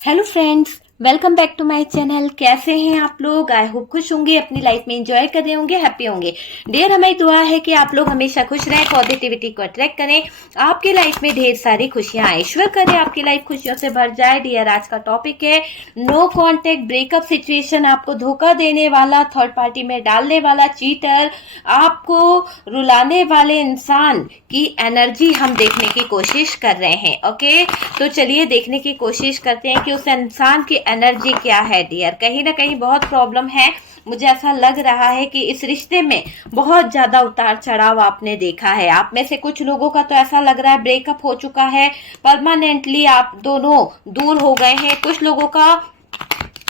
Hello friends, welcome back to my channel. कैसे हैं आप लोग? आई होप खुश होंगे, अपनी लाइफ में एंजॉय कर रहे होंगे, हैप्पी होंगे। डियर, हमारी दुआ है कि आप लोग हमेशा खुश रहें, पॉजिटिविटी को अट्रैक्ट करें, आपकी लाइफ में ढेर सारी खुशियां आए, ईश्वर करें आपकी लाइफ खुशियों से भर जाए। डियर, आज का टॉपिक है नो कॉन्टेक्ट ब्रेकअप सिचुएशन। आपको धोखा देने वाला, थर्ड पार्टी में डालने वाला, चीटर, आपको रुलाने वाले इंसान की एनर्जी हम देखने की कोशिश कर रहे हैं। ओके, तो चलिए देखने की कोशिश करते हैं कि उस इंसान की एनर्जी क्या है। डियर, कहीं ना कहीं बहुत प्रॉब्लम है। मुझे ऐसा लग रहा है कि इस रिश्ते में बहुत ज्यादा उतार चढ़ाव आपने देखा है। आप में से कुछ लोगों का तो ऐसा लग रहा है ब्रेकअप हो चुका है, परमानेंटली आप दोनों दूर हो गए हैं। कुछ लोगों का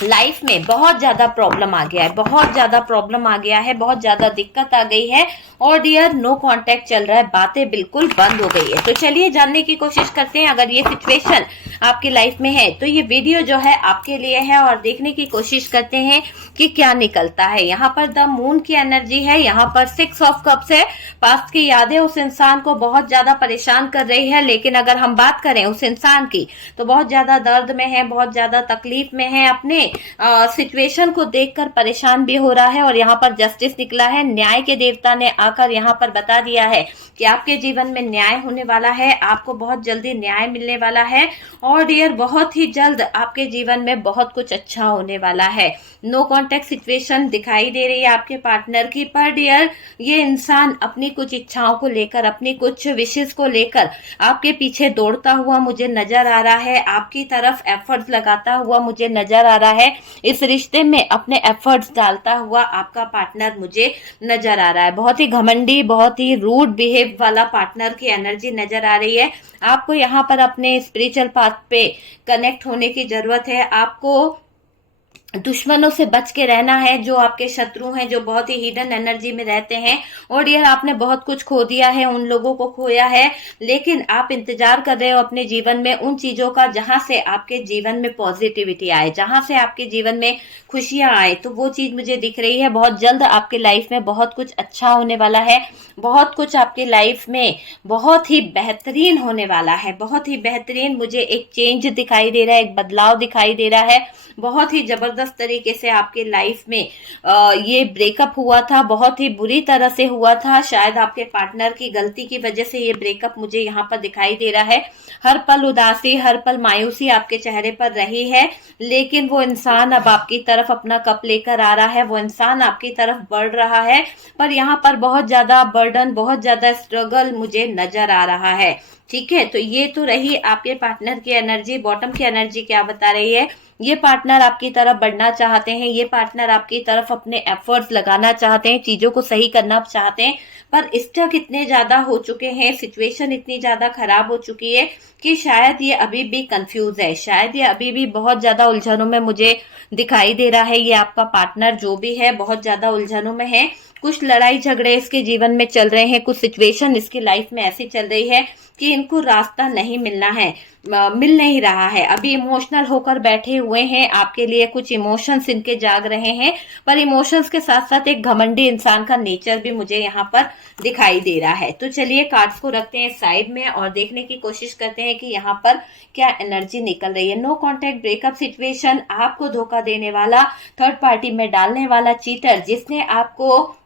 लाइफ में बहुत ज्यादा प्रॉब्लम आ गया है, बहुत ज्यादा प्रॉब्लम आ गया है, बहुत ज्यादा दिक्कत आ गई है। और डियर, नो कांटेक्ट चल रहा है, बातें बिल्कुल बंद हो गई है। तो चलिए जानने की कोशिश करते हैं, अगर ये सिचुएशन आपकी लाइफ में है तो ये वीडियो जो है आपके लिए है, और देखने की कोशिश करते हैं कि क्या निकलता है। यहाँ पर द मून की एनर्जी है, यहाँ पर 6 ऑफ कप्स है। पास्ट की यादें उस इंसान को बहुत ज्यादा परेशान कर रही है, लेकिन अगर हम बात करें उस इंसान की तो बहुत ज्यादा दर्द में है, बहुत ज्यादा तकलीफ में है, अपने सिचुएशन को देखकर परेशान भी हो रहा है। और यहाँ पर जस्टिस निकला है, न्याय के देवता ने आकर यहाँ पर बता दिया है कि आपके जीवन में न्याय होने वाला है, आपको बहुत जल्दी न्याय मिलने वाला है। और डियर, बहुत ही जल्द आपके जीवन में बहुत कुछ अच्छा होने वाला है। नो कॉन्टेक्ट सिचुएशन दिखाई दे रही है आपके पार्टनर की, पर डियर ये इंसान अपनी कुछ इच्छाओं को लेकर, अपनी कुछ विशेष को लेकर आपके पीछे दौड़ता हुआ मुझे नजर आ रहा है, आपकी तरफ एफर्ट्स लगाता हुआ मुझे नजर आ रहा है। इस रिश्ते में अपने एफर्ट्स डालता हुआ आपका पार्टनर मुझे नजर आ रहा है। बहुत ही घमंडी, बहुत ही रूड बिहेव वाला पार्टनर की एनर्जी नजर आ रही है। आपको यहाँ पर अपने स्पिरिचुअल पाथ पे कनेक्ट होने की जरूरत है। आपको दुश्मनों से बच के रहना है, जो आपके शत्रु हैं, जो बहुत ही हिडन एनर्जी में रहते हैं। और यार, आपने बहुत कुछ खो दिया है, उन लोगों को खोया है, लेकिन आप इंतजार कर रहे हो अपने जीवन में उन चीजों का जहां से आपके जीवन में पॉजिटिविटी आए, जहां से आपके जीवन में खुशियां आए। तो वो चीज मुझे दिख रही है। बहुत जल्द आपके लाइफ में बहुत कुछ अच्छा होने वाला है, बहुत कुछ आपके लाइफ में बहुत ही बेहतरीन होने वाला है, बहुत ही बेहतरीन। मुझे एक चेंज दिखाई दे रहा है, एक बदलाव दिखाई दे रहा है। बहुत ही जबरदस्त तरीके से आपके लाइफ में ये ब्रेकअप हुआ था, बहुत ही बुरी तरह से हुआ था। शायद आपके पार्टनर की गलती की वजह से ये ब्रेकअप मुझे यहाँ पर दिखाई दे रहा है। हर पल उदासी, हर पल मायूसी आपके चेहरे पर रही है, लेकिन वो इंसान अब आपकी तरफ अपना कप लेकर आ रहा है, वो इंसान आपकी तरफ बढ़ रहा है। पर यहाँ पर बहुत ज्यादा बर्डन, बहुत ज्यादा स्ट्रगल मुझे नजर आ रहा है। ठीक है, तो ये तो रही आपके पार्टनर की एनर्जी। बॉटम की एनर्जी क्या बता रही है? ये पार्टनर आपकी तरफ बढ़ना चाहते हैं, ये पार्टनर आपकी तरफ अपने एफर्ट्स लगाना चाहते हैं, चीजों को सही करना चाहते हैं, पर स्टक इतने ज्यादा हो चुके हैं, सिचुएशन इतनी ज्यादा खराब हो चुकी है कि शायद ये अभी भी कंफ्यूज है, शायद ये अभी भी बहुत ज्यादा उलझनों में मुझे दिखाई दे रहा है। ये आपका पार्टनर जो भी है बहुत ज्यादा उलझनों में है। कुछ लड़ाई झगड़े इसके जीवन में चल रहे हैं, कुछ सिचुएशन इसकी लाइफ में ऐसी चल रही है कि इनको रास्ता नहीं मिलना है, मिल नहीं रहा है। अभी इमोशनल होकर बैठे हुए हैं, आपके लिए कुछ इमोशंस इनके जाग रहे हैं, पर इमोशंस के साथ साथ एक घमंडी इंसान का नेचर भी मुझे यहाँ पर दिखाई दे रहा है। तो चलिए कार्ड्स को रखते हैं साइड में और देखने की कोशिश करते हैं कि यहाँ पर क्या एनर्जी निकल रही है। नो कॉन्टेक्ट ब्रेकअप सिचुएशन, आपको धोखा देने वाला, थर्ड पार्टी में डालने वाला चीटर, जिसने आपको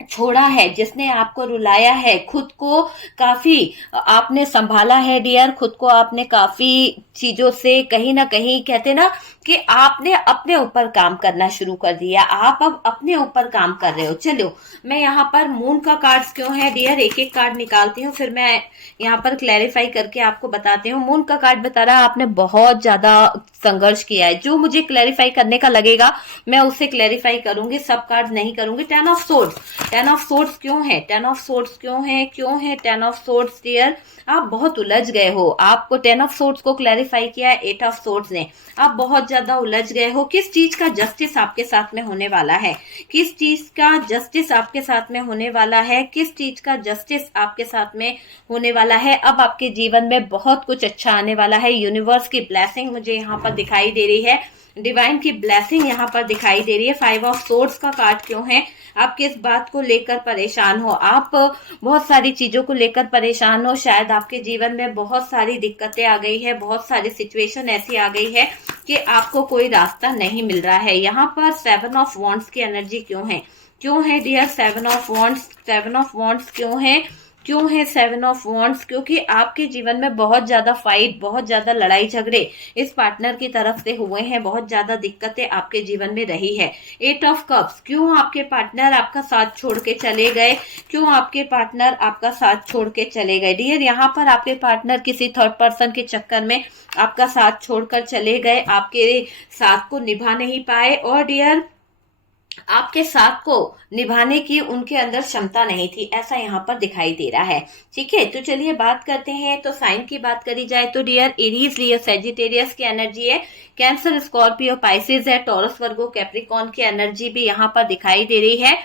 छोड़ा है, जिसने आपको रुलाया है, खुद को काफी आपने संभाला है डियर, खुद को आपने काफी चीजों से कहीं ना कहीं, कहते ना कि आपने अपने ऊपर काम करना शुरू कर दिया, आप अब अपने ऊपर काम कर रहे हो। चलो, मैं यहाँ पर मून का कार्ड्स क्यों है डियर, एक एक कार्ड निकालती हूँ, फिर मैं यहाँ पर क्लैरिफाई करके आपको बताती हूँ। मून का कार्ड बता रहा है आपने बहुत ज्यादा संघर्ष किया है। जो मुझे क्लैरिफाई करने का लगेगा मैं उससे क्लैरिफाई करूंगी, सब कार्ड नहीं करूंगी। 10 ऑफ सोर्ड्स, 10 ऑफ सोर्ड्स क्यों है, 10 ऑफ सोर्ड्स क्यों है, क्यों है 10 ऑफ सोर्ड्स डियर? आप बहुत उलझ गए हो, आपको 10 ऑफ सोर्ड्स को क्लैरिफाई किया है 8 ऑफ सोर्ड्स ने। आप बहुत ज्यादा उलझ गए हो, किस चीज का जस्टिस आपके साथ में होने वाला है, किस चीज का जस्टिस आपके साथ में होने वाला है, किस चीज का जस्टिस आपके साथ में होने वाला है। अब आपके जीवन में बहुत कुछ अच्छा आने वाला है। यूनिवर्स की ब्लेसिंग मुझे यहाँ पर दिखाई दे रही है, डिवाइन की ब्लेसिंग यहाँ पर दिखाई दे रही है। 5 ऑफ सोर्ड्स का कार्ड क्यों है? आप किस बात को लेकर परेशान हो, आप बहुत सारी चीजों को लेकर परेशान हो, शायद आपके जीवन में बहुत सारी दिक्कतें आ गई है, बहुत सारी सिचुएशन ऐसी आ गई है कि आपको कोई रास्ता नहीं मिल रहा है। यहाँ पर 7 ऑफ वॉन्ड्स की एनर्जी क्यों है डियर? 7 ऑफ वॉन्ड्स क्यों है 7 ऑफ वॉन्ड्स? क्योंकि आपके जीवन में बहुत ज्यादा फाइट, बहुत ज्यादा लड़ाई झगड़े इस पार्टनर की तरफ से हुए हैं, बहुत ज्यादा दिक्कतें आपके जीवन में रही है। 8 ऑफ कप्स, क्यों आपके पार्टनर आपका साथ छोड़ के चले गए? क्यों आपके पार्टनर आपका साथ छोड़ के चले गए डियर? यहाँ पर आपके पार्टनर किसी थर्ड पर्सन के चक्कर में आपका साथ छोड़कर चले गए, आपके साथ को निभा नहीं पाए, और डियर आपके साथ को निभाने की उनके अंदर क्षमता नहीं थी, ऐसा यहाँ पर दिखाई दे रहा है। ठीक है, तो चलिए बात करते हैं। तो साइन की बात करी जाए तो डियर एरीज, लियो, सेजिटेरियस की एनर्जी है, कैंसर, स्कॉर्पियो, पाइसेस है, टॉरस, वर्गो, कैप्रिकॉन की एनर्जी भी यहाँ पर दिखाई दे रही है।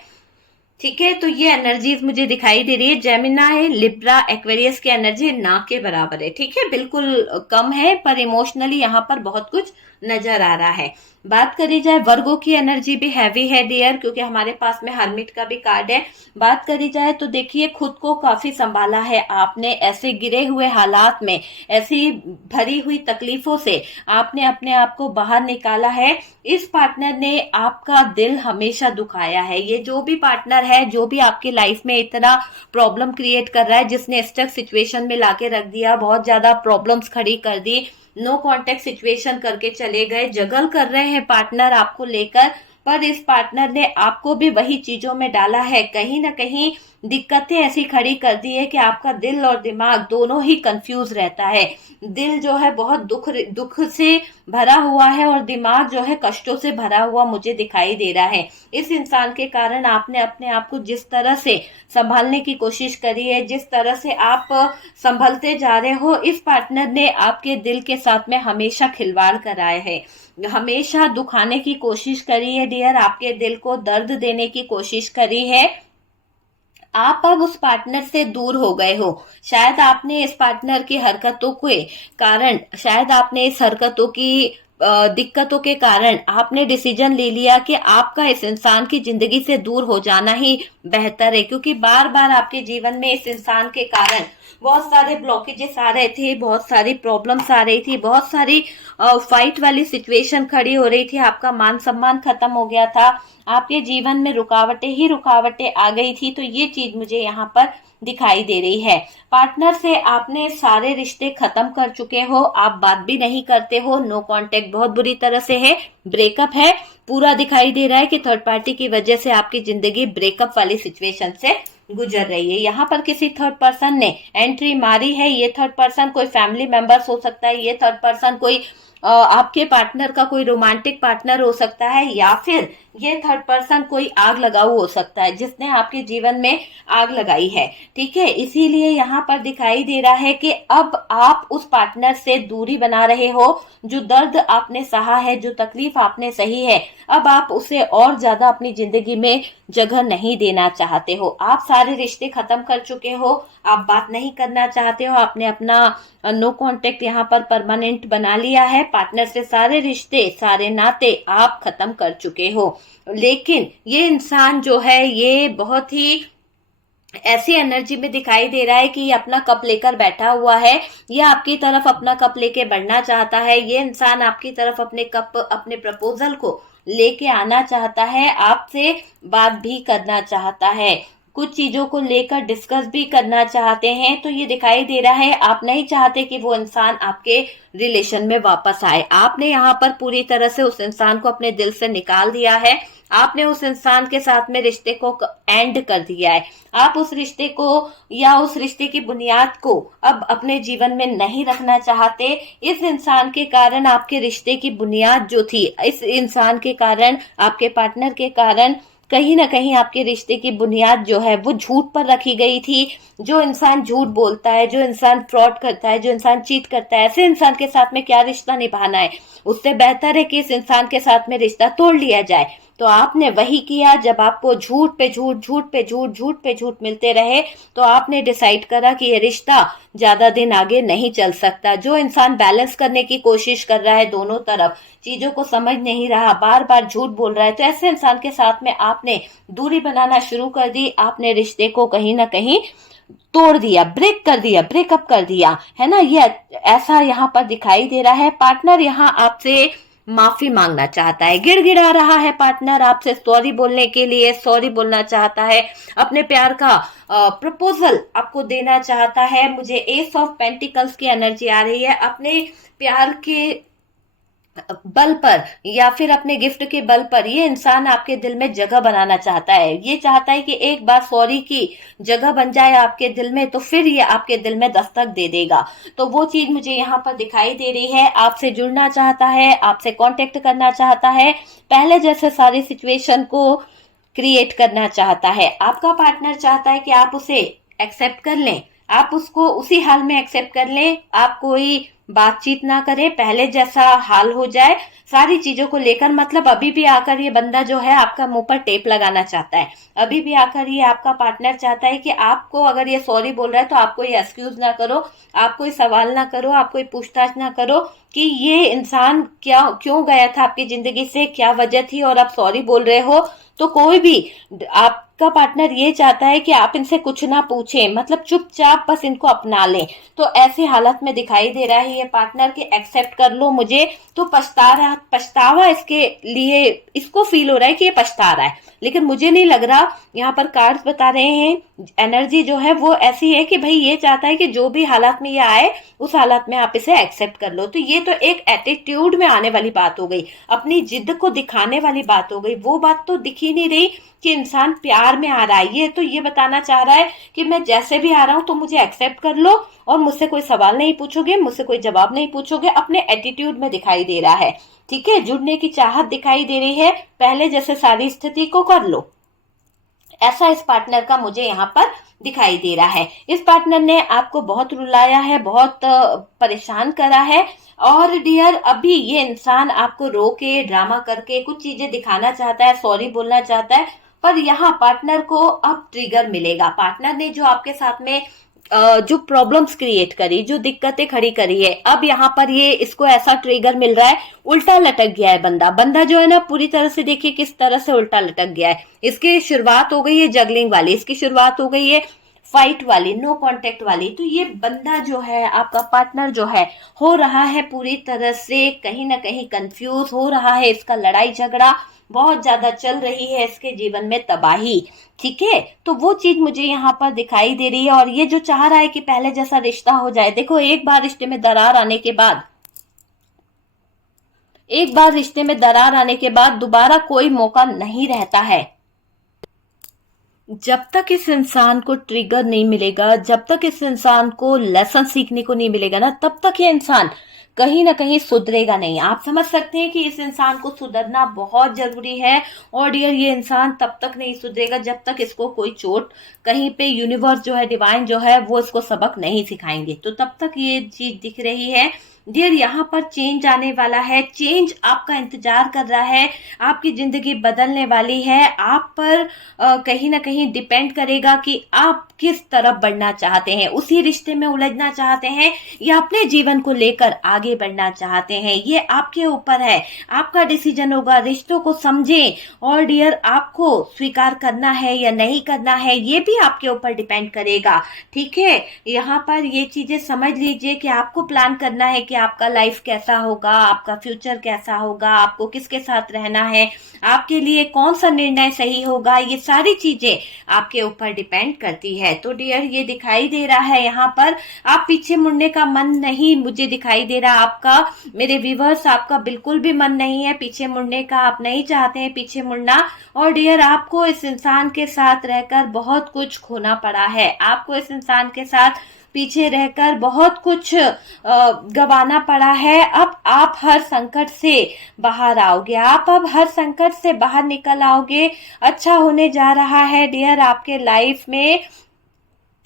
ठीक है, तो ये एनर्जीज मुझे दिखाई दे रही है। जेमिनाई, लिब्रा, एक्वेरियस की एनर्जी ना के बराबर है। ठीक है, बिल्कुल कम है, पर इमोशनली यहाँ पर बहुत कुछ नजर आ रहा है। बात करी जाए वर्गो की एनर्जी भी हैवी है डियर, क्योंकि हमारे पास में हर्मिट का भी कार्ड है। बात करी जाए तो देखिए खुद को काफी संभाला है आपने, ऐसे गिरे हुए हालात में, ऐसी भरी हुई तकलीफों से आपने अपने आप को बाहर निकाला है। इस पार्टनर ने आपका दिल हमेशा दुखाया है। ये जो भी पार्टनर है, जो भी आपकी लाइफ में इतना प्रॉब्लम क्रिएट कर रहा है, जिसने स्टक सिचुएशन में लाके रख दिया, बहुत ज्यादा प्रॉब्लम्स खड़ी कर दी, नो कांटेक्ट सिचुएशन करके चले गए, जगल कर रहे हैं पार्टनर आपको लेकर, पर इस पार्टनर ने आपको भी वही चीजों में डाला है। कहीं ना कहीं दिक्कतें ऐसी खड़ी कर दी है कि आपका दिल और दिमाग दोनों ही कंफ्यूज रहता है। दिल जो है बहुत दुख से भरा हुआ है, और दिमाग जो है कष्टों से भरा हुआ मुझे दिखाई दे रहा है। इस इंसान के कारण आपने अपने आप को जिस तरह से संभालने की कोशिश करी है, जिस तरह से आप संभलते जा रहे हो, इस पार्टनर ने आपके दिल के साथ में हमेशा खिलवाड़ कराया है, हमेशा दुखाने की कोशिश करी है डियर, आपके दिल को दर्द देने की कोशिश करी है। आप अब उस पार्टनर से दूर हो गए हो। शायद आपने इस पार्टनर की हरकतों के कारण, शायद आपने इस हरकतों की दिक्कतों के कारण आपने डिसीजन ले लिया कि आपका इस इंसान की जिंदगी से दूर हो जाना ही बेहतर है, क्योंकि बार बार आपके जीवन में इस इंसान के कारण बहुत सारे ब्लॉकेजेस आ रहे थे, बहुत सारी प्रॉब्लम्स आ रही थी, बहुत सारी फाइट वाली सिचुएशन खड़ी हो रही थी, आपका मान सम्मान खत्म हो गया था, आपके जीवन में रुकावटें ही रुकावटें आ गई थी। तो ये चीज मुझे यहाँ पर दिखाई दे रही है। पार्टनर से आपने सारे रिश्ते खत्म कर चुके हो, आप बात भी नहीं करते हो, नो कांटेक्ट बहुत बुरी तरह से है, ब्रेकअप है, पूरा दिखाई दे रहा है कि थर्ड पार्टी की वजह से आपकी जिंदगी ब्रेकअप वाली सिचुएशन से गुजर रही है। यहाँ पर किसी थर्ड पर्सन ने एंट्री मारी है। ये थर्ड पर्सन कोई फैमिली मेंबर्स हो सकता है, ये थर्ड पर्सन कोई आपके पार्टनर का कोई रोमांटिक पार्टनर हो सकता है, या फिर ये थर्ड पर्सन कोई आग लगाऊ हो सकता है, जिसने आपके जीवन में आग लगाई है। ठीक है, इसीलिए यहाँ पर दिखाई दे रहा है कि अब आप उस पार्टनर से दूरी बना रहे हो। जो दर्द आपने सहा है, जो तकलीफ आपने सही है, अब आप उसे और ज्यादा अपनी जिंदगी में जगह नहीं देना चाहते हो। आप सारे रिश्ते खत्म कर चुके हो, आप बात नहीं करना चाहते हो, आपने अपना नो कांटेक्ट यहाँ पर परमानेंट बना लिया है। पार्टनर से सारे रिश्ते, सारे नाते आप खत्म कर चुके हो। लेकिन ये इंसान जो है, ये बहुत ही ऐसी एनर्जी में दिखाई दे रहा है कि ये अपना कप लेकर बैठा हुआ है, ये आपकी तरफ अपना कप लेके बढ़ना चाहता है। ये इंसान आपकी तरफ अपने कप, अपने प्रपोजल को लेके आना चाहता है, आपसे बात भी करना चाहता है, कुछ चीजों को लेकर डिस्कस भी करना चाहते हैं। तो ये दिखाई दे रहा है आप नहीं चाहते कि वो इंसान आपके रिलेशन में वापस आए। आपने यहाँ पर पूरी तरह से उस इंसान को अपने दिल से निकाल दिया है, आपने उस इंसान के साथ में रिश्ते को एंड कर दिया है। आप उस रिश्ते को या उस रिश्ते की बुनियाद को अब अपने जीवन में नहीं रखना चाहते। इस इंसान के कारण आपके रिश्ते की बुनियाद जो थी, इस इंसान के कारण, आपके पार्टनर के कारण कहीं ना कहीं आपके रिश्ते की बुनियाद जो है वो झूठ पर रखी गई थी। जो इंसान झूठ बोलता है, जो इंसान फ्रॉड करता है, जो इंसान चीट करता है, ऐसे इंसान के साथ में क्या रिश्ता निभाना है। उससे बेहतर है कि इस इंसान के साथ में रिश्ता तोड़ लिया जाए। तो आपने वही किया। जब आपको झूठ पे झूठ, झूठ पे झूठ, झूठ पे झूठ मिलते रहे, तो आपने डिसाइड करा कि ये रिश्ता ज्यादा दिन आगे नहीं चल सकता। जो इंसान बैलेंस करने की कोशिश कर रहा है, दोनों तरफ चीजों को समझ नहीं रहा, बार बार झूठ बोल रहा है, तो ऐसे इंसान के साथ में आपने दूरी बनाना शुरू कर दी। आपने रिश्ते को कहीं ना कहीं तोड़ दिया, ब्रेक कर दिया, ब्रेकअप कर दिया, है ना। ये ऐसा यहाँ पर दिखाई दे रहा है। पार्टनर यहाँ आपसे माफी मांगना चाहता है, गिड़गिड़ा रहा है पार्टनर आपसे सॉरी बोलने के लिए, सॉरी बोलना चाहता है, अपने प्यार का प्रपोजल आपको देना चाहता है। मुझे एस ऑफ पेंटिकल्स की एनर्जी आ रही है। अपने प्यार के बल पर या फिर अपने गिफ्ट के बल पर ये इंसान आपके दिल में जगह बनाना चाहता है। ये चाहता है कि एक बार सॉरी की जगह बन जाए आपके दिल में, तो फिर ये आपके दिल में दस्तक दे देगा। तो वो चीज मुझे यहाँ पर दिखाई दे रही है। आपसे जुड़ना चाहता है, आपसे कांटेक्ट करना चाहता है, पहले जैसे सारी सिचुएशन को क्रिएट करना चाहता है। आपका पार्टनर चाहता है कि आप उसे एक्सेप्ट कर लें, आप उसको उसी हाल में एक्सेप्ट कर लें, आप कोई बातचीत ना करें, पहले जैसा हाल हो जाए सारी चीजों को लेकर। मतलब अभी भी आकर ये बंदा जो है आपका मुंह पर टेप लगाना चाहता है। अभी भी आकर ये आपका पार्टनर चाहता है कि आपको, अगर ये सॉरी बोल रहा है तो आप कोई एक्सक्यूज ना करो, आप कोई सवाल ना करो, आप कोई पूछताछ ना करो कि ये इंसान क्यों गया था आपकी जिंदगी से, क्या वजह थी और आप सॉरी बोल रहे हो। तो कोई भी आपका पार्टनर ये चाहता है कि आप इनसे कुछ ना पूछें, मतलब चुपचाप बस इनको अपना लें। तो ऐसी हालत में दिखाई दे रहा है ये पार्टनर कि एक्सेप्ट कर लो मुझे। तो पछतावा इसके लिए इसको फील हो रहा है कि ये पछता रहा है, लेकिन मुझे नहीं लग रहा। यहाँ पर कार्ड्स बता रहे हैं, एनर्जी जो है वो ऐसी है कि भाई ये चाहता है कि जो भी हालात में ये आए उस हालात में आप इसे एक्सेप्ट कर लो। तो ये तो एक एटीट्यूड में आने वाली बात हो गई, अपनी जिद को दिखाने वाली बात हो गई। वो बात तो दिख ही नहीं रही कि इंसान प्यार में आ रहा है। ये तो ये बताना चाह रहा है कि मैं जैसे भी आ रहा हूं तो मुझे एक्सेप्ट कर लो और मुझसे कोई सवाल नहीं पूछोगे, मुझसे कोई जवाब नहीं पूछोगे, अपने एटीट्यूड में दिखाई दे रहा है। ठीक है, जुड़ने की चाहत दिखाई दे रही है, पहले जैसे सारी स्थिति को कर लो, ऐसा इस पार्टनर का मुझे यहाँ पर दिखाई दे रहा है। इस पार्टनर ने आपको बहुत रुलाया है, बहुत परेशान करा है। और डियर, अभी ये इंसान आपको रो के, ड्रामा करके कुछ चीजें दिखाना चाहता है, सॉरी बोलना चाहता है, पर यहाँ पार्टनर को अब ट्रिगर मिलेगा। पार्टनर ने जो आपके साथ में जो प्रॉब्लम्स क्रिएट करी, जो दिक्कतें खड़ी करी है, अब यहाँ पर ये इसको ऐसा ट्रिगर मिल रहा है, उल्टा लटक गया है बंदा जो है ना, पूरी तरह से देखिए किस तरह से उल्टा लटक गया है। इसकी शुरुआत हो गई है जगलिंग वाली, इसकी शुरुआत हो गई है फाइट वाली, नो कांटेक्ट वाली। तो ये बंदा जो है, आपका पार्टनर जो है, हो रहा है पूरी तरह से कहीं ना कहीं कंफ्यूज हो रहा है। इसका लड़ाई झगड़ा बहुत ज्यादा चल रही है, इसके जीवन में तबाही। ठीक है, तो वो चीज मुझे यहाँ पर दिखाई दे रही है। और ये जो चाह रहा है कि पहले जैसा रिश्ता हो जाए, देखो एक बार रिश्ते में दरार आने के बाद, दोबारा कोई मौका नहीं रहता है। जब तक इस इंसान को ट्रिगर नहीं मिलेगा, जब तक इस इंसान को लेसन सीखने को नहीं मिलेगा ना, तब तक ये इंसान कहीं ना कहीं सुधरेगा नहीं। आप समझ सकते हैं कि इस इंसान को सुधरना बहुत जरूरी है। और डियर, ये इंसान तब तक नहीं सुधरेगा जब तक इसको कोई चोट, कहीं पे यूनिवर्स जो है, डिवाइन जो है, वो इसको सबक नहीं सिखाएंगे। तो तब तक ये चीज दिख रही है। डियर, यहाँ पर चेंज आने वाला है, चेंज आपका इंतजार कर रहा है, आपकी जिंदगी बदलने वाली है। आप पर कहीं ना कहीं डिपेंड करेगा कि आप किस तरफ बढ़ना चाहते हैं, उसी रिश्ते में उलझना चाहते हैं या अपने जीवन को लेकर आगे बढ़ना चाहते हैं। ये आपके ऊपर है, आपका डिसीजन होगा। रिश्तों को समझें और डियर, आपको स्वीकार करना है या नहीं करना है, ये भी आपके ऊपर डिपेंड करेगा। ठीक है, यहाँ पर ये चीजें समझ लीजिए कि आपको प्लान करना है कि आपका लाइफ कैसा होगा, आपका फ्यूचर कैसा होगा, आपको किसके साथ रहना है, आपके लिए कौन सा निर्णय सही होगा। ये सारी चीजें आपके ऊपर डिपेंड करती है। तो डियर, ये दिखाई दे रहा है यहाँ पर, आप पीछे मुड़ने का मन नहीं मुझे दिखाई दे रहा आपका। मेरे व्यूअर्स, आपका बिल्कुल भी मन नहीं है पीछे मुड़ने का, आप नहीं चाहते हैं पीछे मुड़ना। और डियर, आपको इस इंसान के साथ रहकर बहुत कुछ खोना पड़ा है, आपको इस इंसान के साथ पीछे रहकर बहुत कुछ गंवाना पड़ा है। अब आप हर संकट से बाहर आओगे, आप अब हर संकट से बाहर निकल आओगे। अच्छा होने जा रहा है डियर, आपके लाइफ में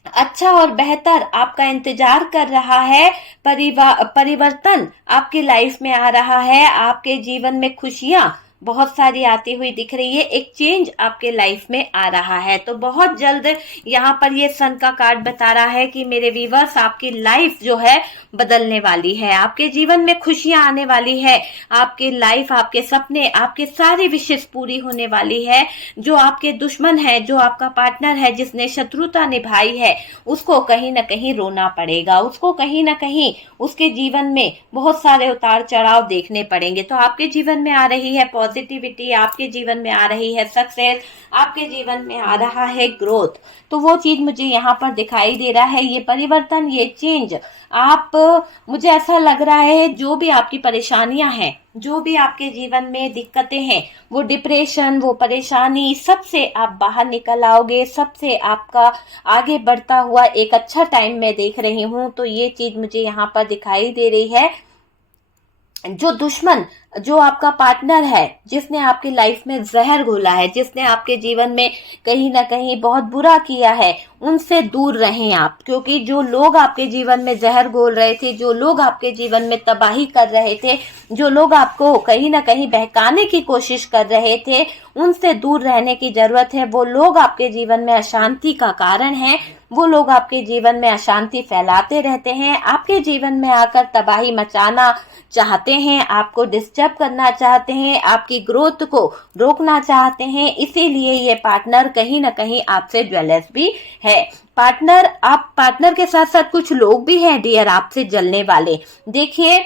अच्छा और बेहतर आपका इंतजार कर रहा है। परिवर्तन आपके लाइफ में आ रहा है, आपके जीवन में खुशियां बहुत सारी आती हुई दिख रही है। एक चेंज आपके लाइफ में आ रहा है। तो बहुत जल्द यहाँ पर ये सन का कार्ड बता रहा है कि मेरे व्यूअर्स, आपकी लाइफ जो है बदलने वाली है, आपके जीवन में खुशियां आने वाली है, आपकी लाइफ, आपके सपने, आपके सारी विशेष पूरी होने वाली है। जो आपके दुश्मन है, जो आपका पार्टनर है, जिसने शत्रुता निभाई है, उसको कहीं ना कहीं रोना पड़ेगा, उसको कहीं ना कहीं उसके जीवन में बहुत सारे उतार चढ़ाव देखने पड़ेंगे। तो आपके जीवन में आ रही है पॉजिटिविटी, आपके जीवन में आ रही है सक्सेस, आपके जीवन में आ रहा है ग्रोथ। तो वो चीज मुझे यहाँ पर दिखाई दे रहा है, ये परिवर्तन, ये चेंज। आप, मुझे ऐसा लग रहा है जो भी आपकी परेशानियां हैं, जो भी आपके जीवन में दिक्कतें हैं, वो डिप्रेशन, वो परेशानी, सबसे आप बाहर निकल आओगे, सबसे आपका आगे बढ़ता हुआ एक अच्छा टाइम मैं देख रही हूँ। तो ये चीज मुझे यहाँ पर दिखाई दे रही है। जो दुश्मन, जो आपका पार्टनर है, जिसने आपकी लाइफ में जहर घोला है, जिसने आपके जीवन में कहीं ना कहीं बहुत बुरा किया है, उनसे दूर रहें आप। क्योंकि जो लोग आपके जीवन में जहर घोल रहे थे, जो लोग आपके जीवन में तबाही कर रहे थे, जो लोग आपको कहीं ना कहीं बहकाने की कोशिश कर रहे थे, उनसे दूर रहने की जरूरत है। वो लोग आपके जीवन में अशांति का कारण है, वो लोग आपके जीवन में अशांति फैलाते रहते हैं, आपके जीवन में आकर तबाही मचाना चाहते हैं, आपको डिस्टर्ब करना चाहते हैं, आपकी ग्रोथ को रोकना चाहते हैं। इसीलिए ये पार्टनर कहीं ना कहीं आपसे जेलस भी है। पार्टनर, आप पार्टनर के साथ साथ कुछ लोग भी हैं डियर आपसे जलने वाले। देखिए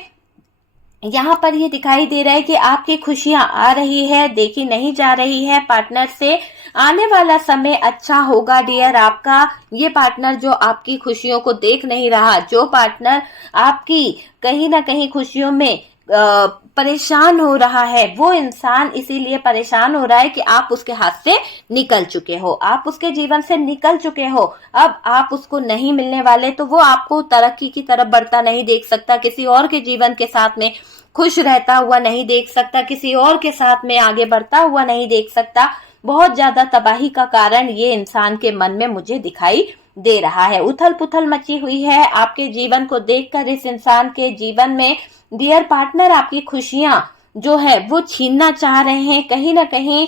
यहाँ पर ये दिखाई दे रहा है कि आपकी खुशियां आ रही है, देखी नहीं जा रही है पार्टनर से। आने वाला समय अच्छा होगा डियर आपका। ये पार्टनर जो आपकी खुशियों को देख नहीं रहा, जो पार्टनर आपकी कहीं ना कहीं खुशियों में परेशान हो रहा है, वो इंसान इसीलिए परेशान हो रहा है कि आप उसके हाथ से निकल चुके हो, आप उसके जीवन से निकल चुके हो। अब आप उसको नहीं मिलने वाले, तो वो आपको तरक्की की तरफ बढ़ता नहीं देख सकता, किसी और के जीवन के साथ में खुश रहता हुआ नहीं देख सकता, किसी और के साथ में आगे बढ़ता हुआ नहीं देख सकता। बहुत ज्यादा तबाही का कारण ये इंसान के मन में मुझे दिखाई दे रहा है। उथल पुथल मची हुई है आपके जीवन को देखकर। इस इंसान के जीवन में डियर पार्टनर आपकी खुशियां जो है वो छीनना चाह रहे हैं। कहीं ना कहीं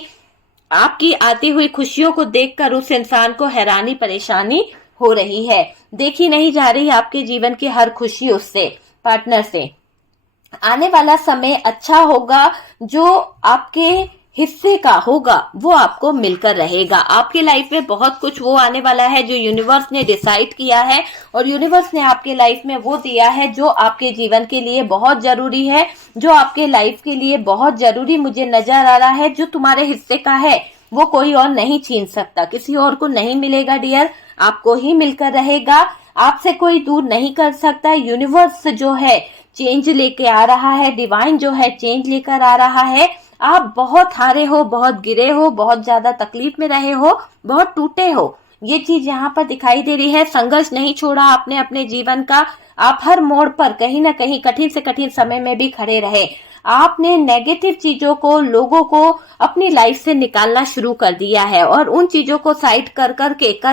आपकी आती हुई खुशियों को देखकर उस इंसान को हैरानी परेशानी हो रही है। देखी नहीं जा रही आपके जीवन की हर खुशी उससे, पार्टनर से। आने वाला समय अच्छा होगा, जो आपके हिस्से का होगा वो आपको मिलकर रहेगा। आपकी लाइफ में बहुत कुछ वो आने वाला है जो यूनिवर्स ने डिसाइड किया है, और यूनिवर्स ने आपके लाइफ में वो दिया है जो आपके जीवन के लिए बहुत जरूरी है, जो आपके लाइफ के लिए बहुत जरूरी मुझे नजर आ रहा है। जो तुम्हारे हिस्से का है वो कोई और नहीं छीन सकता, किसी और को नहीं मिलेगा डियर, आपको ही मिलकर रहेगा। आपसे कोई दूर नहीं कर सकता। यूनिवर्स जो है चेंज लेके आ रहा है, डिवाइन जो है चेंज लेकर आ रहा है। आप बहुत हारे हो, बहुत गिरे हो, बहुत ज्यादा तकलीफ में रहे हो, बहुत टूटे हो, ये चीज यहाँ पर दिखाई दे रही है। संघर्ष नहीं छोड़ा आपने अपने जीवन का। आप हर मोड़ पर कहीं ना कहीं कठिन से कठिन समय में भी खड़े रहे। आपने नेगेटिव चीजों को, लोगों को अपनी लाइफ से निकालना शुरू कर दिया है, और उन चीजों को साइड कर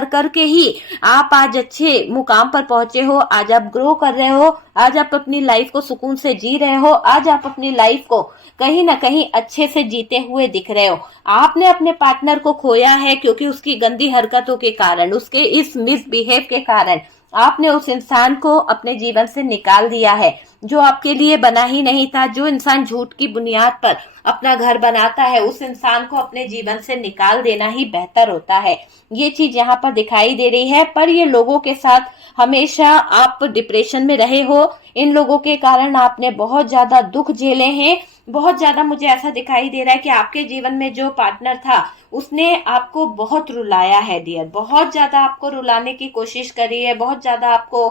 करके ही आप आज अच्छे मुकाम पर पहुंचे हो। आज आप ग्रो कर रहे हो, आज आप अपनी लाइफ को सुकून से जी रहे हो, आज आप अपनी लाइफ को कहीं ना कहीं अच्छे से जीते हुए दिख रहे हो। आपने अपने पार्टनर को खोया है क्योंकि उसकी गंदी हरकतों के कारण, उसके इस मिसबिहेव के कारण आपने उस इंसान को अपने जीवन से निकाल दिया है, जो आपके लिए बना ही नहीं था। जो इंसान झूठ की बुनियाद पर अपना घर बनाता है, उस इंसान को अपने जीवन से निकाल देना ही बेहतर होता है। ये चीज यहाँ पर दिखाई दे रही है। पर ये लोगों के साथ हमेशा आप डिप्रेशन में रहे हो, इन लोगों के कारण आपने बहुत ज्यादा दुख झेले हैं। बहुत ज्यादा मुझे ऐसा दिखाई दे रहा है कि आपके जीवन में जो पार्टनर था उसने आपको बहुत रुलाया है डियर, बहुत ज्यादा आपको रुलाने की कोशिश करी है, बहुत ज्यादा आपको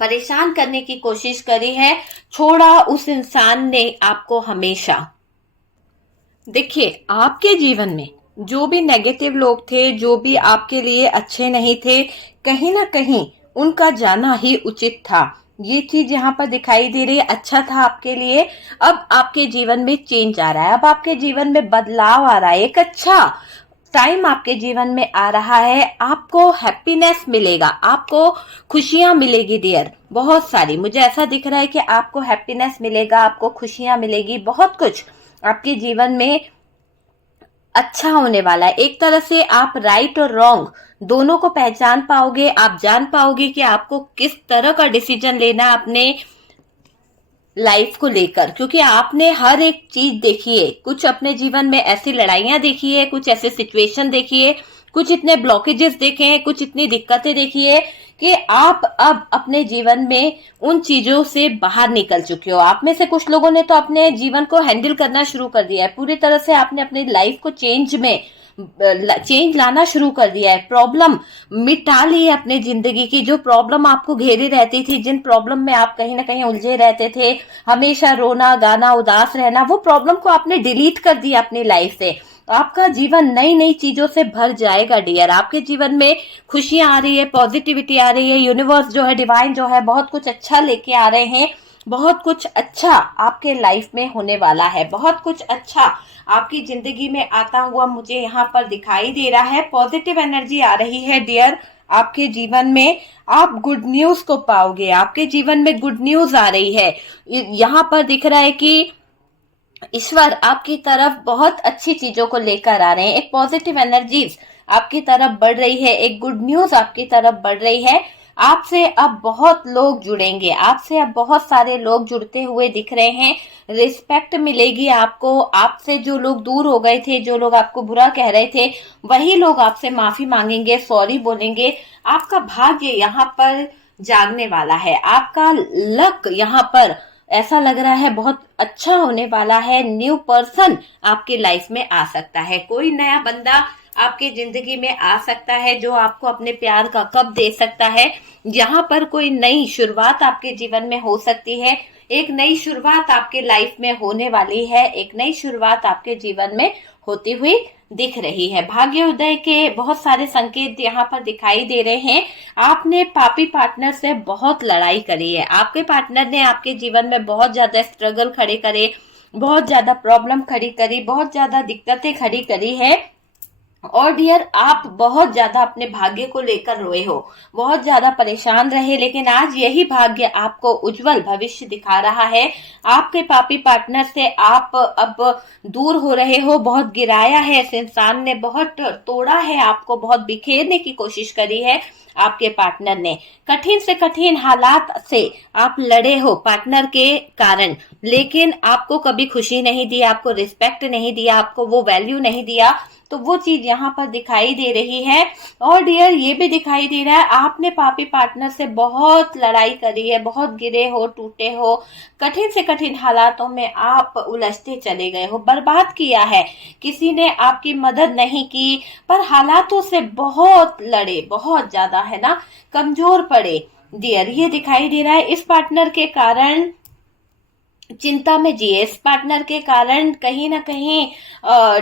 परेशान करने की कोशिश करी है। छोड़ा उस इंसान ने आपको हमेशा। देखिए आपके जीवन में जो भी नेगेटिव लोग थे, जो भी आपके लिए अच्छे नहीं थे, कहीं ना कहीं उनका जाना ही उचित था। ये चीज यहाँ पर दिखाई दे रही है। अच्छा था आपके लिए। अब आपके जीवन में चेंज आ रहा है, अब आपके जीवन में बदलाव आ रहा है, एक अच्छा टाइम आपके जीवन में आ रहा है। आपको हैप्पीनेस मिलेगा, आपको खुशियां मिलेगी डियर, बहुत सारी। मुझे ऐसा दिख रहा है कि आपको हैप्पीनेस मिलेगा, आपको खुशियां मिलेगी, बहुत कुछ आपके जीवन में अच्छा होने वाला है। एक तरह से आप राइट और रॉन्ग दोनों को पहचान पाओगे। आप जान पाओगे कि आपको किस तरह का डिसीजन लेना है अपने लाइफ को लेकर, क्योंकि आपने हर एक चीज देखी है। कुछ अपने जीवन में ऐसी लड़ाइयां देखी है, कुछ ऐसे सिचुएशन देखी है, कुछ इतने ब्लॉकेजेस देखे हैं, कुछ इतनी दिक्कतें देखी है कि आप अब अपने जीवन में उन चीजों से बाहर निकल चुके हो। आप में से कुछ लोगों ने तो अपने जीवन को हैंडल करना शुरू कर दिया है। पूरी तरह से आपने अपनी लाइफ को चेंज लाना शुरू कर दिया है। प्रॉब्लम मिटा ली है अपनी जिंदगी की। जो प्रॉब्लम आपको घेरे रहती थी, जिन प्रॉब्लम में आप कहीं ना कहीं उलझे रहते थे, हमेशा रोना गाना उदास रहना, वो प्रॉब्लम को आपने डिलीट कर दिया अपनी लाइफ से। आपका जीवन नई नई चीजों से भर जाएगा डियर। आपके जीवन में खुशियां आ रही है, पॉजिटिविटी आ रही है, यूनिवर्स जो है, डिवाइन जो है, बहुत कुछ अच्छा लेके आ रहे हैं। बहुत कुछ अच्छा आपके लाइफ में होने वाला है। बहुत कुछ अच्छा आपकी जिंदगी में आता हुआ मुझे यहाँ पर दिखाई दे रहा है। पॉजिटिव एनर्जी आ रही है डियर। आपके जीवन में आप गुड न्यूज को पाओगे। आपके जीवन में गुड न्यूज आ रही है। यहाँ पर दिख रहा है कि ईश्वर आपकी तरफ बहुत अच्छी चीजों को लेकर आ रहे हैं। एक पॉजिटिव एनर्जीज आपकी तरफ बढ़ रही है, एक गुड न्यूज आपकी तरफ बढ़ रही है। आपसे अब बहुत लोग जुड़ेंगे, आपसे अब बहुत सारे लोग जुड़ते हुए दिख रहे हैं। रिस्पेक्ट मिलेगी आपको। आपसे जो लोग दूर हो गए थे, जो लोग आपको बुरा कह रहे थे, वही लोग आपसे माफी मांगेंगे, सॉरी बोलेंगे। आपका भाग्य यहाँ पर जागने वाला है। आपका लक यहाँ पर ऐसा लग रहा है बहुत अच्छा होने वाला है। न्यू पर्सन आपकी लाइफ में आ सकता है। कोई नया बंदा आपकी जिंदगी में आ सकता है जो आपको अपने प्यार का कप दे सकता है। यहाँ पर कोई नई शुरुआत आपके जीवन में हो सकती है। एक नई शुरुआत आपके लाइफ में होने वाली है। एक नई शुरुआत आपके जीवन में होती हुई दिख रही है। भाग्य उदय के बहुत सारे संकेत यहाँ पर दिखाई दे रहे हैं। आपने पापी पार्टनर से बहुत लड़ाई करी है। आपके पार्टनर ने आपके जीवन में बहुत ज्यादा स्ट्रगल खड़े करे, बहुत ज्यादा प्रॉब्लम खड़ी करी, बहुत ज्यादा दिक्कतें खड़ी करी है। और डियर, आप बहुत ज्यादा अपने भाग्य को लेकर रोए हो, बहुत ज्यादा परेशान रहे, लेकिन आज यही भाग्य आपको उज्जवल भविष्य दिखा रहा है। आपके पापी पार्टनर से आप अब दूर हो रहे हो। बहुत गिराया है इस इंसान ने, बहुत तोड़ा है आपको, बहुत बिखेरने की कोशिश करी है आपके पार्टनर ने। कठिन से कठिन हालात से आप लड़े हो पार्टनर के कारण, लेकिन आपको कभी खुशी नहीं दी, आपको रिस्पेक्ट नहीं दिया, आपको वो वैल्यू नहीं दिया। तो वो चीज यहाँ पर दिखाई दे रही है। और डियर, ये भी दिखाई दे रहा है आपने पापी पार्टनर से बहुत लड़ाई करी है, बहुत गिरे हो, टूटे हो, कठिन से कठिन हालातों में आप उलझते चले गए हो, बर्बाद किया है। किसी ने आपकी मदद नहीं की, पर हालातों से बहुत लड़े, बहुत ज्यादा, है ना, कमजोर पड़े डियर। ये दिखाई दे रहा है इस पार्टनर के कारण चिंता में जिए, इस पार्टनर के कारण कहीं ना कहीं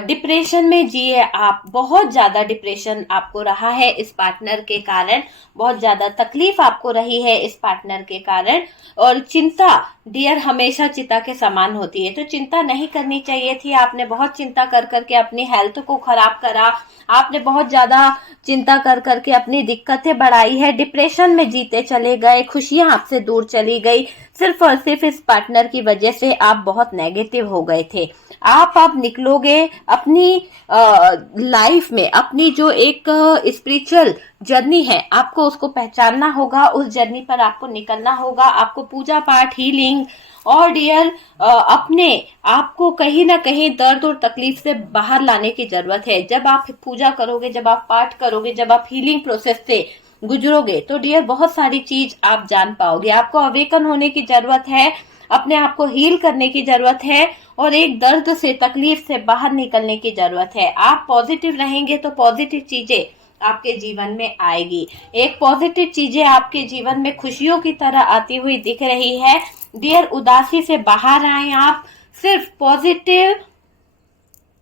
डिप्रेशन में जिए आप। बहुत ज्यादा डिप्रेशन आपको रहा है इस पार्टनर के कारण, बहुत ज्यादा तकलीफ आपको रही है इस पार्टनर के कारण। और चिंता डियर हमेशा चिता के समान होती है, तो चिंता नहीं करनी चाहिए थी। आपने बहुत चिंता कर करके अपनी हेल्थ को खराब करा। आपने बहुत ज्यादा चिंता कर करके अपनी दिक्कतें बढ़ाई है, डिप्रेशन में जीते चले गए, खुशियां आपसे दूर चली गई। सिर्फ और सिर्फ इस पार्टनर की वजह से आप बहुत नेगेटिव हो गए थे। आप अब निकलोगे अपनी लाइफ में, अपनी जो एक स्पिरिचुअल जर्नी है, आपको उसको पहचानना होगा, उस जर्नी पर आपको निकलना होगा। आपको पूजा पाठ, हीलिंग और डियर अपने आपको कहीं ना कहीं दर्द और तकलीफ से बाहर लाने की जरूरत है। जब आप पूजा करोगे, जब आप पाठ करोगे, जब आप हीलिंग प्रोसेस से गुजरोगे, तो डियर बहुत सारी चीज आप जान पाओगे। आपको अवेकन होने की जरूरत है, अपने आप को हील करने की जरूरत है, और एक दर्द से, तकलीफ से बाहर निकलने की जरूरत है। आप पॉजिटिव रहेंगे तो पॉजिटिव चीजें आपके जीवन में आएगी। एक पॉजिटिव चीजें आपके जीवन में खुशियों की तरह आती हुई दिख रही है। डियर, उदासी से बाहर आए आप, सिर्फ पॉजिटिव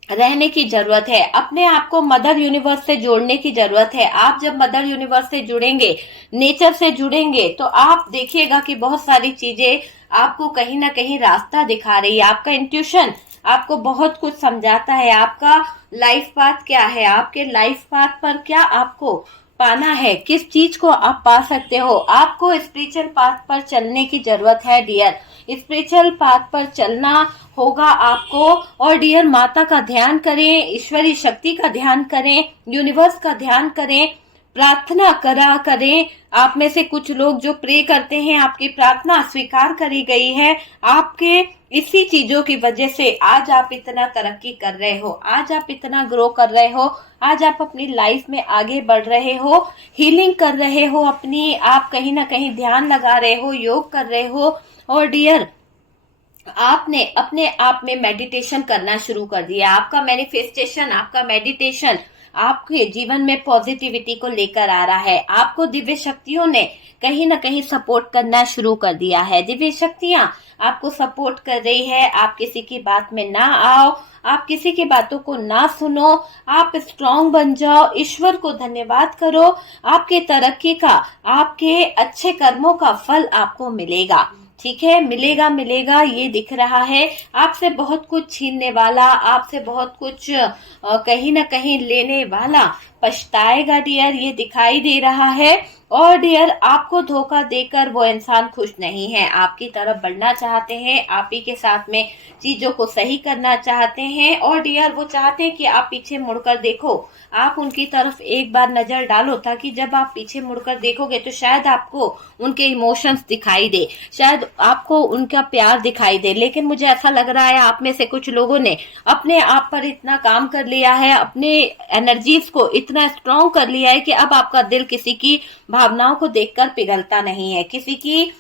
रहने की जरूरत है। अपने आप को मदर यूनिवर्स से जोड़ने की जरूरत है। आप जब मदर यूनिवर्स से जुड़ेंगे, नेचर से जुड़ेंगे, तो आप देखिएगा कि बहुत सारी चीजें आपको कहीं ना कहीं रास्ता दिखा रही है। आपका इंट्यूशन आपको बहुत कुछ समझाता है। आपका लाइफ पाथ क्या है, आपके लाइफ पाथ पर क्या आपको पाना है, किस चीज को आप पा सकते हो। आपको स्पिरिचुअल पाथ पर चलने की जरूरत है डियर, स्पिरिचुअल पाथ पर चलना होगा आपको। और डियर माता का ध्यान करें, ईश्वरीय शक्ति का ध्यान करें, यूनिवर्स का ध्यान करें, प्रार्थना करा करें। आप में से कुछ लोग जो प्रे करते हैं, आपकी प्रार्थना स्वीकार करी गई है। आपके इसी चीजों की वजह से आज आप इतना तरक्की कर रहे हो, आज आप इतना ग्रो कर रहे हो, आज आप अपनी लाइफ में आगे बढ़ रहे हो, हीलिंग कर रहे हो अपनी, आप कहीं ना कहीं ध्यान लगा रहे हो, योग कर रहे हो। और डियर आपने अपने आप में मेडिटेशन करना शुरू कर दिया। आपका मैनिफेस्टेशन, आपका मेडिटेशन आपके जीवन में पॉजिटिविटी को लेकर आ रहा है। आपको दिव्य शक्तियों ने कहीं ना कहीं सपोर्ट करना शुरू कर दिया है। दिव्य शक्तियां आपको सपोर्ट कर रही है। आप किसी की बात में ना आओ, आप किसी की बातों को ना सुनो, आप स्ट्रांग बन जाओ, ईश्वर को धन्यवाद करो। आपके तरक्की का, आपके अच्छे कर्मों का फल आपको मिलेगा। ठीक है, मिलेगा मिलेगा, ये दिख रहा है। आपसे बहुत कुछ छीनने वाला, आपसे बहुत कुछ कहीं ना कहीं लेने वाला पछताएगा डियर, ये दिखाई दे रहा है। और डियर आपको धोखा देकर वो इंसान खुश नहीं है, आपकी तरफ बढ़ना चाहते हैं, आप ही के साथ में चीजों को सही करना चाहते हैं। और डियर वो चाहते हैं कि आप पीछे मुड़कर देखो, आप उनकी तरफ एक बार नजर डालो, ताकि जब आप पीछे मुड़कर देखोगे तो शायद आपको उनके इमोशंस दिखाई दे, शायद आपको उनका प्यार दिखाई दे। लेकिन मुझे ऐसा लग रहा है आप में से कुछ लोगों ने अपने आप पर इतना काम कर लिया है, अपने एनर्जीज को इतना स्ट्रॉन्ग कर लिया है कि अब आपका दिल किसी की भावनाओं को देखकर पिघलता नहीं है, किसी की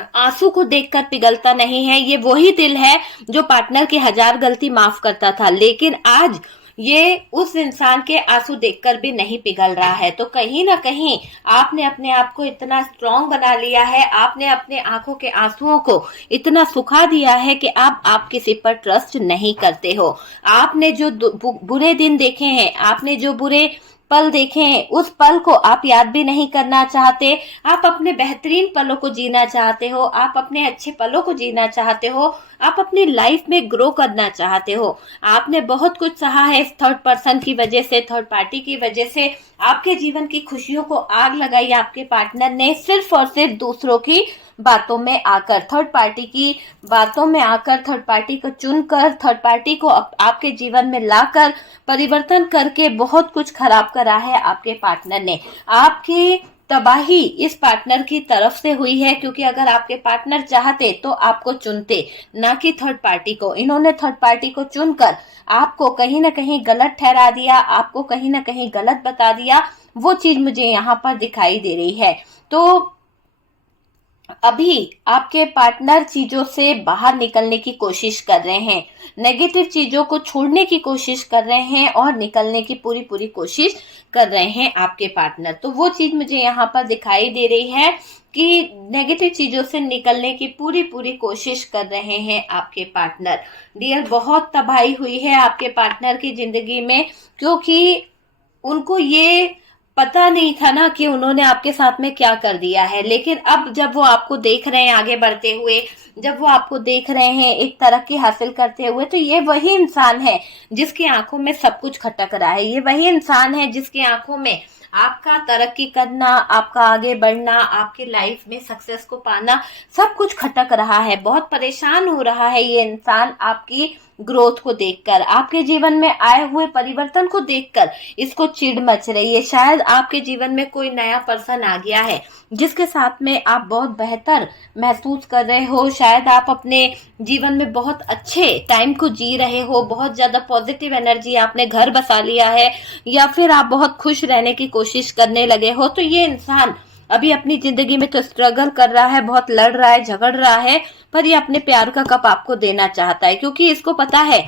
आंसू को देखकर पिघलता नहीं है। ये वही दिल है जो पार्टनर की 1000 गलती माफ करता था, लेकिन आज ये उस इंसान के आंसू देखकर भी नहीं पिघल रहा है। तो कहीं ना कहीं आपने अपने आप को इतना स्ट्रांग बना लिया है, आपने अपने आंखों के आंसुओं को इतना सुखा दिया है कि अब आप किसी पर ट्रस्ट नहीं करते हो। आपने जो बुरे दिन देखे हैं, आपने जो बुरे पल देखे हैं, उस पल को आप याद भी नहीं करना चाहते। आप अपने बेहतरीन पलों को जीना चाहते हो, आप अपने अच्छे पलों को जीना चाहते हो, आप अपनी लाइफ में ग्रो करना चाहते हो। आपने बहुत कुछ सहा है इस थर्ड पर्सन की वजह से, थर्ड पार्टी की वजह से। आपके जीवन की खुशियों को आग लगाई आपके पार्टनर ने, सिर्फ और सिर्फ दूसरों की बातों में आकर, थर्ड पार्टी की बातों में आकर, थर्ड पार्टी को चुनकर, थर्ड पार्टी को आपके जीवन में लाकर परिवर्तन करके बहुत कुछ खराब करा है आपके पार्टनर ने। आपकी तबाही इस पार्टनर की तरफ से हुई है, क्योंकि अगर आपके पार्टनर चाहते तो आपको चुनते, ना कि थर्ड पार्टी को। इन्होंने थर्ड पार्टी को चुनकर आपको कहीं ना कहीं गलत ठहरा दिया, आपको कहीं ना कहीं गलत बता दिया। वो चीज मुझे यहाँ पर दिखाई दे रही है। तो अभी आपके पार्टनर चीजों से बाहर निकलने की कोशिश कर रहे हैं, नेगेटिव चीजों को छोड़ने की कोशिश कर रहे हैं और निकलने की पूरी पूरी कोशिश कर रहे हैं आपके पार्टनर। तो वो चीज मुझे यहाँ पर दिखाई दे रही है कि नेगेटिव चीजों से निकलने की पूरी पूरी कोशिश कर रहे हैं आपके पार्टनर। डियर बहुत तबाही हुई है आपके पार्टनर की जिंदगी में, क्योंकि उनको ये पता नहीं था ना कि उन्होंने आपके साथ में क्या कर दिया है। लेकिन अब जब वो आपको देख रहे हैं आगे बढ़ते हुए, जब वो आपको देख रहे हैं एक तरक्की हासिल करते हुए, तो ये वही इंसान है जिसकी आंखों में सब कुछ खटक रहा है। ये वही इंसान है जिसकी आंखों में आपका तरक्की करना, आपका आगे बढ़ना, आपके लाइफ में सक्सेस को पाना, सब कुछ खटक रहा है। बहुत परेशान हो रहा है ये इंसान आपकी ग्रोथ को देखकर, आपके जीवन में आए हुए परिवर्तन को देखकर इसको चिढ़ मच रही है। शायद आपके जीवन में कोई नया पर्सन आ गया है जिसके साथ में आप बहुत बेहतर महसूस कर रहे हो। शायद आप अपने जीवन में बहुत अच्छे टाइम को जी रहे हो, बहुत ज्यादा पॉजिटिव एनर्जी आपने घर बसा लिया है, या फिर आप बहुत खुश रहने की कोशिश करने लगे हो। तो ये इंसान अभी अपनी जिंदगी में तो स्ट्रगल कर रहा है, बहुत लड़ रहा है, झगड़ रहा है, पर ये अपने प्यार का कप आपको देना चाहता है, क्योंकि इसको पता है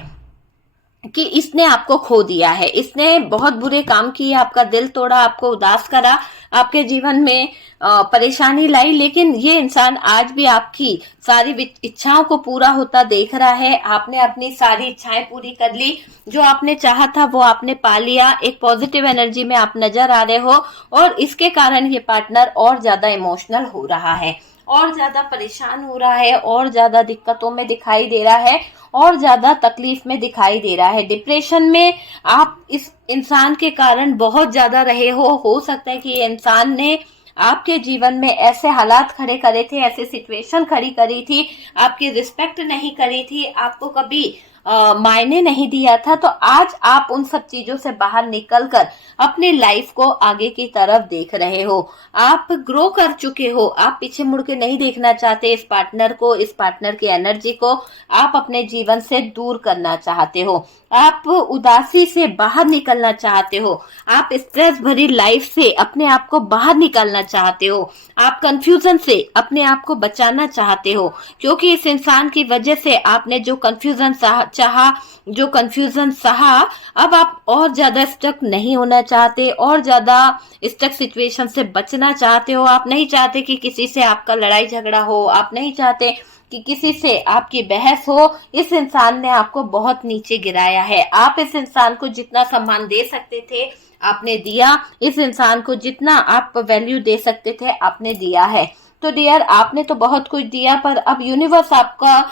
कि इसने आपको खो दिया है, इसने बहुत बुरे काम किए, आपका दिल तोड़ा, आपको उदास करा, आपके जीवन में परेशानी लाई। लेकिन ये इंसान आज भी आपकी सारी इच्छाओं को पूरा होता देख रहा है। आपने अपनी सारी इच्छाएं पूरी कर ली, जो आपने चाहा था वो आपने पा लिया। एक पॉजिटिव एनर्जी में आप नजर आ रहे हो, और इसके कारण ये पार्टनर और ज्यादा इमोशनल हो रहा है, और ज्यादा परेशान हो रहा है, और ज्यादा दिक्कतों में दिखाई दे रहा है, और ज्यादा तकलीफ में दिखाई दे रहा है। डिप्रेशन में आप इस इंसान के कारण बहुत ज्यादा रहे हो सकता है कि ये इंसान ने आपके जीवन में ऐसे हालात खड़े करे थे, ऐसे सिचुएशन खड़ी करी थी, आपकी रिस्पेक्ट नहीं करी थी, आपको कभी मायने नहीं दिया था। तो आज आप उन सब चीजों से बाहर निकलकर अपनी लाइफ को आगे की तरफ देख रहे हो, आप ग्रो कर चुके हो, आप पीछे मुड़ के नहीं देखना चाहते इस पार्टनर को, इस पार्टनर की एनर्जी को आप अपने जीवन से दूर करना चाहते हो, आप उदासी से बाहर निकलना चाहते हो, आप स्ट्रेस भरी लाइफ से अपने आप को बाहर निकालना चाहते हो, आप कंफ्यूजन से अपने आप को बचाना चाहते हो, क्योंकि इस इंसान की वजह से आपने जो कंफ्यूजन चाहा, जो कंफ्यूजन सहा, अब आप और ज्यादा स्टक नहीं होना चाहते, और ज्यादा स्टक सिचुएशन से बचना चाहते हो। आप नहीं चाहते कि किसी से आपका लड़ाई झगड़ा हो, आप नहीं चाहते कि किसी से आपकी बहस हो। इस इंसान ने आपको बहुत नीचे गिराया है, आप इस इंसान को जितना सम्मान दे सकते थे आपने दिया, इस इंसान को जितना आप वैल्यू दे सकते थे आपने दिया है। तो डियर, आपने तो बहुत कुछ दिया, पर अब यूनिवर्स आपका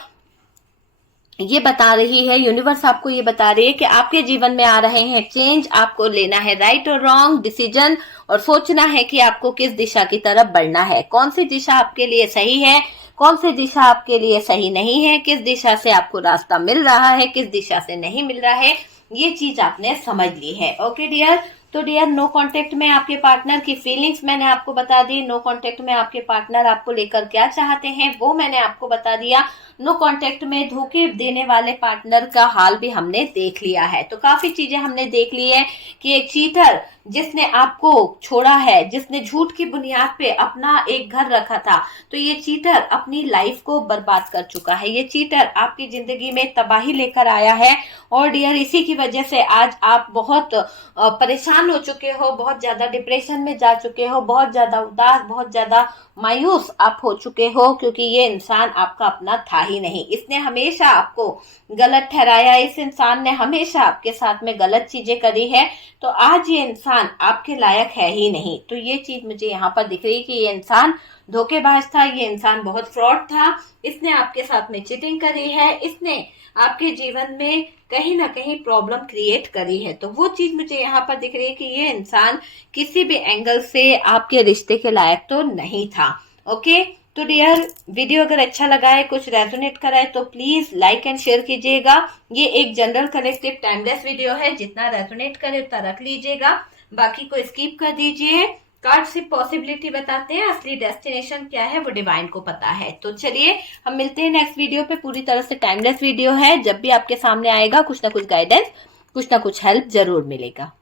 ये बता रही है, यूनिवर्स आपको ये बता रही है कि आपके जीवन में आ रहे हैं चेंज, आपको लेना है राइट और रॉन्ग डिसीजन, और सोचना है कि आपको किस दिशा की तरफ बढ़ना है, कौन सी दिशा आपके लिए सही है, कौन सी दिशा आपके लिए सही नहीं है, किस दिशा से आपको रास्ता मिल रहा है, किस दिशा से नहीं मिल रहा है, ये चीज आपने समझ ली है। ओके डियर, तो डियर, नो कांटेक्ट में आपके पार्टनर की फीलिंग्स मैंने आपको बता दी, नो कांटेक्ट में आपके पार्टनर आपको लेकर क्या चाहते हैं वो मैंने आपको बता दिया, नो कांटेक्ट में धोखे देने वाले पार्टनर का हाल भी हमने देख लिया है। तो काफी चीजें हमने देख ली है कि एक चीटर जिसने आपको छोड़ा है, जिसने झूठ की बुनियाद पे अपना एक घर रखा था, तो ये चीटर अपनी लाइफ को बर्बाद कर चुका है, ये चीटर आपकी जिंदगी में तबाही लेकर आया है। और डियर, इसी की वजह से आज आप बहुत परेशान हो चुके हो, बहुत ज्यादा डिप्रेशन में जा चुके हो, बहुत ज्यादा उदास, बहुत ज्यादा मायूस आप हो चुके हो, क्योंकि ये इंसान आपका अपना था ही नहीं, इसने हमेशा आपको गलत ठहराया, इस इंसान ने हमेशा आपके साथ में गलत चीजें करी है। तो आज ये इंसान आपके लायक है ही नहीं। तो ये चीज मुझे यहाँ पर दिख रही कि ये इंसान धोखेबाज था, ये इंसान बहुत फ्रॉड था, इसने आपके साथ में चीटिंग करी है, इसने आपके जीवन में कहीं ना कहीं प्रॉब्लम क्रिएट करी है। तो वो चीज मुझे यहाँ पर दिख रही है कि ये इंसान किसी भी एंगल से आपके रिश्ते के लायक तो नहीं था। ओके, तो डियर, वीडियो अगर अच्छा लगा है, कुछ रेजोनेट करा है, तो प्लीज लाइक एंड शेयर कीजिएगा। ये एक जनरल कलेक्टिव टाइमलेस वीडियो है, जितना रेजोनेट करे उतना रख लीजिएगा, बाकी को स्किप कर दीजिए। कार्ड सिर्फ पॉसिबिलिटी बताते हैं, असली डेस्टिनेशन क्या है वो डिवाइन को पता है। तो चलिए हम मिलते हैं नेक्स्ट वीडियो पे, पूरी तरह से टाइमलेस वीडियो है, जब भी आपके सामने आएगा कुछ ना कुछ गाइडेंस, कुछ ना कुछ हेल्प जरूर मिलेगा।